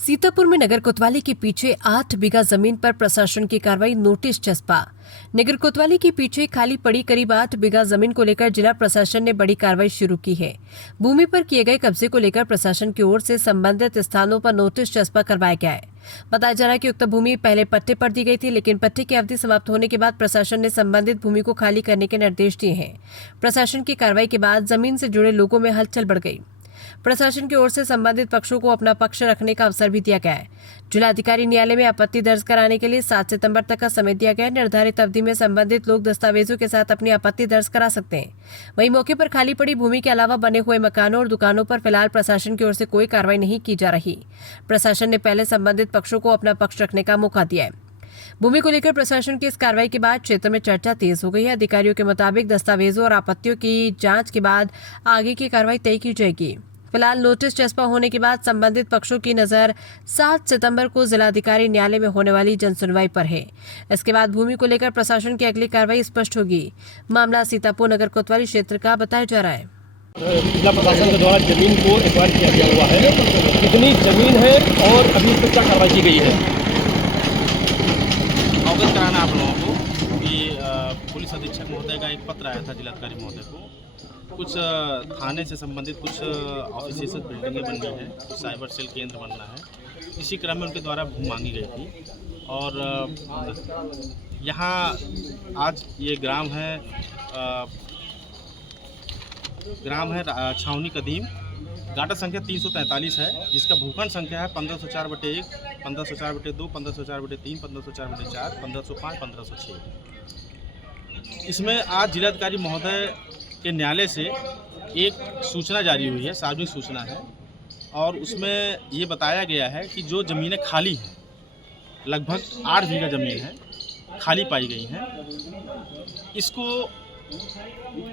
सीतापुर में नगर कोतवाली के पीछे 8 बीघा जमीन पर प्रशासन की कार्रवाई, नोटिस चस्पा। नगर कोतवाली के पीछे खाली पड़ी करीब 8 बीघा जमीन को लेकर जिला प्रशासन ने बड़ी कार्रवाई शुरू की है। भूमि पर किए गए कब्जे को लेकर प्रशासन की ओर से संबंधित स्थानों पर नोटिस चस्पा करवाया गया है। बताया जा रहा है कि उक्त भूमि पहले पट्टे पर दी गई थी, लेकिन पट्टे की अवधि समाप्त होने के बाद प्रशासन ने संबंधित भूमि को खाली करने के निर्देश दिए हैं। प्रशासन की कार्रवाई के बाद जमीन से जुड़े लोगों में हलचल बढ़ गई। प्रशासन की ओर से संबंधित पक्षों को अपना पक्ष रखने का अवसर भी दिया गया है। जिलाधिकारी न्यायालय में आपत्ति दर्ज कराने के लिए 7 सितंबर तक का समय दिया गया है। निर्धारित अवधि में संबंधित लोग दस्तावेजों के साथ अपनी आपत्ति दर्ज करा सकते हैं। वहीं मौके पर खाली पड़ी भूमि के अलावा बने हुए मकानों और दुकानों पर फिलहाल प्रशासन की ओर से कोई कार्रवाई नहीं की जा रही। प्रशासन ने पहले संबंधित पक्षों को अपना पक्ष रखने का मौका दिया है। भूमि को लेकर प्रशासन की इस कार्रवाई के बाद क्षेत्र में चर्चा तेज हो गई है। अधिकारियों के मुताबिक दस्तावेजों और आपत्तियों की जांच के बाद आगे की कार्रवाई तय की जाएगी। फिलहाल नोटिस चस्पा होने के बाद संबंधित पक्षों की नजर 7 सितंबर को जिलाधिकारी न्यायालय में होने वाली जनसुनवाई पर है। इसके बाद भूमि को लेकर प्रशासन की अगली कार्रवाई स्पष्ट होगी। मामला सीतापुर नगर कोतवाली क्षेत्र का बताया जा रहा है। जिला प्रशासन के द्वारा जमीन को एक्वायर किया गया हुआ है। कितनी जमीन है और अभी इस पर क्या कार्रवाई की गई है? अवगत कराना आप लोगों को कि पुलिस अधीक्षक महोदय का एक पत्र आया था जिलाधिकारी महोदय को। कुछ थाने से संबंधित कुछ ऑफिसेस बिल्डिंगें बननी है, कुछ साइबर सेल केंद्र बनना है। इसी क्रम में उनके द्वारा भूमि मांगी गई थी और यहाँ आज ये ग्राम है छावनी कदीम, गाटा संख्या 343 है, जिसका भूखंड संख्या है 1504/1, 1504/2, 1504/3, 1504/4, 1505, 1506। इसमें आज जिलाधिकारी महोदय के न्यायालय से एक सूचना जारी हुई है, सार्वजनिक सूचना है, और उसमें ये बताया गया है कि जो ज़मीनें खाली हैं, लगभग 8 बीघा ज़मीन है खाली पाई गई हैं,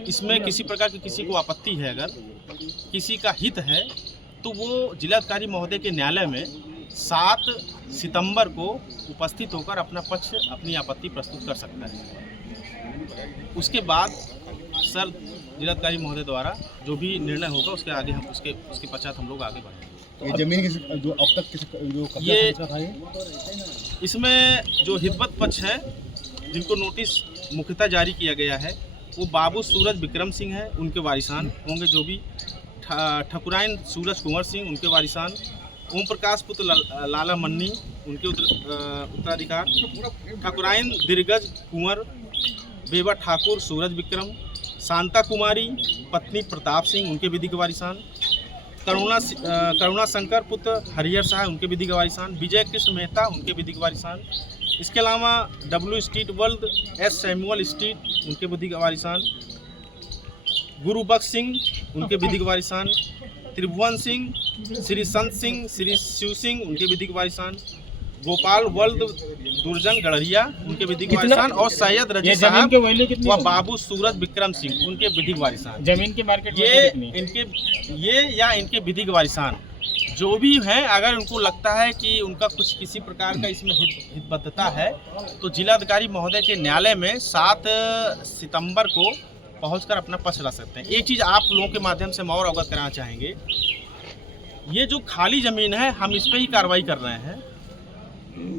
इसमें किसी प्रकार की किसी को आपत्ति है, अगर किसी का हित है तो वो जिलाधिकारी महोदय के न्यायालय में 7 सितंबर को उपस्थित होकर अपना पक्ष, अपनी आपत्ति प्रस्तुत कर सकता है। उसके बाद सर जिलाधिकारी महोदय द्वारा जो भी निर्णय होगा उसके आगे हम उसके पश्चात हम लोग आगे बढ़ेंगे। ये जमीन जो अब तक जो कब्जा था इसमें जो हितवत पक्ष हैं जिनको नोटिस मुख्यतः जारी किया गया है वो बाबू सूरज विक्रम सिंह है, उनके वारिसान होंगे। जो भी ठकुराइन सूरज कुंवर सिंह, उनके वारिसान। ओम प्रकाश पुत्र लाला मन्नी, उनके उत्तराधिकार। ठकुराइन दिरगज कुंवर, बेबा ठाकुर सूरज विक्रम। शांता कुमारी पत्नी प्रताप सिंह, उनके विधिक वारिसान। करुणा शंकर पुत्र हरिहर शाह, उनके विधिक वारिसान। विजय कृष्ण मेहता, उनके विधिक वारिसान। इसके अलावा W street world, S Samuel street, उनके विधिक वारिसान। गुरुबख्श सिंह, उनके विधिक वारिसान। त्रिभुवन सिंह, श्री संत सिंह, श्री शिव सिंह, उनके विधिक वारिसान। गोपाल वर्ल्ड दुर्जन गढ़िया, उनके विधिक वारिसान। और सैयद रजी साहब व बाबू सूरज विक्रम सिंह, उनके विधिक वारिसान। जमीन के मार्केट इनके विधिक वारिसान जो भी हैं, अगर उनको लगता है कि उनका कुछ किसी प्रकार का इसमें हितबद्धता है तो जिलाधिकारी महोदय के न्यायालय में 7 सितंबर को पहुंचकर अपना पक्ष रख सकते हैं। एक चीज़ आप लोगों के माध्यम से हम और अवगत कराना चाहेंगे, ये जो खाली ज़मीन है हम इस पर ही कार्रवाई कर रहे हैं।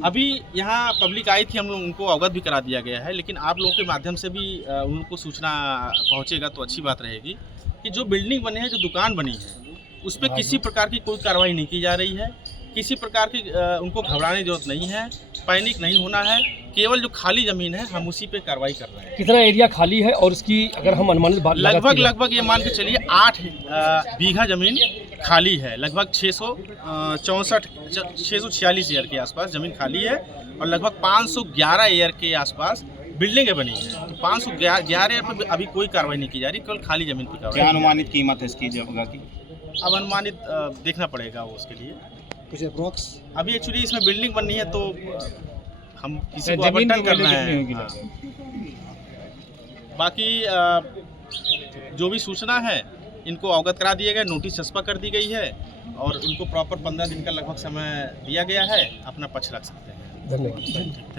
अभी यहाँ पब्लिक आई थी, हम लोग उनको अवगत भी करा दिया गया है, लेकिन आप लोगों के माध्यम से भी उनको सूचना पहुँचेगा तो अच्छी बात रहेगी कि जो बिल्डिंग बनी है, जो दुकान बनी है, उस पर किसी प्रकार की कोई कार्रवाई नहीं की जा रही है। किसी प्रकार की उनको घबराने की जरूरत नहीं है, पैनिक नहीं होना है। केवल जो खाली ज़मीन है हम उसी पे कार्रवाई कर रहे हैं। कितना एरिया खाली है और इसकी अगर हम अनुमानित बात लगभग ये मान के चलिए 8 बीघा ज़मीन खाली है। लगभग 646 एयर के आसपास ज़मीन खाली है और लगभग 511 एयर के आसपास बिल्डिंगें बनी है। तो 511 एयर पर अभी कोई कार्रवाई नहीं की जा रही, केवल खाली ज़मीन पर कार्रवाई। क्या अनुमानित कीमत है इसकी जगह की? अब अनुमानित देखना पड़ेगा वो उसके लिए कुछ अप्रोक्स। अभी एक्चुअली इसमें बिल्डिंग बननी है तो हम किसी को आवंटन करना है। हाँ। बाकी जो भी सूचना है इनको अवगत करा दिया गया, नोटिस चस्पा कर दी गई है और इनको प्रॉपर 15 दिन का लगभग समय दिया गया है, अपना पक्ष रख सकते हैं। धन्यवाद।